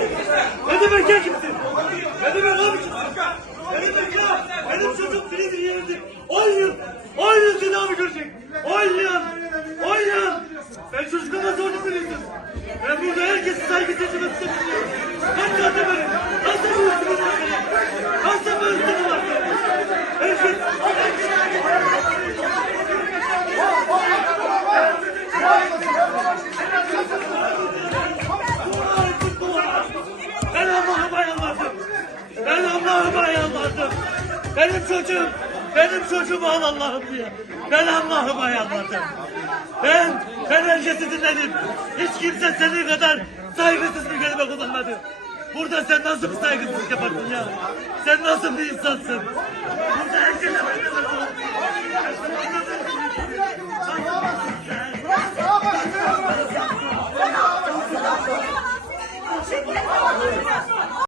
ya? Ne demek ya kimsin? Ne demek abicim? Ne demek ya? Benim çocuğum Silivri yerinde 10 yıl, 10 yıl tedavi görecek. 10 yıl, 10 yıl. Ben çocuklarıma sordum bilirdim. Ben burada herkesin saygı seçmesi istiyorum. Kaç tane benim? Nasıl bu üstünü var benim? Nasıl bu üstünü var benim? Herkes... Ben Allah'ıma yalvardım. Ben Allah'ıma yalvardım. Benim çocuğum, benim çocuğumu al Allah'ım diye. Ben Allah'ıma yalvardım. Ben, ben herkesi dinledim. Hiç kimse senin kadar saygısız bir kelime kullanmadı. Burada sen nasıl bir saygısızlık yaparsın ya? Sen nasıl bir insansın? Burada herkese saygısızlık Çekil.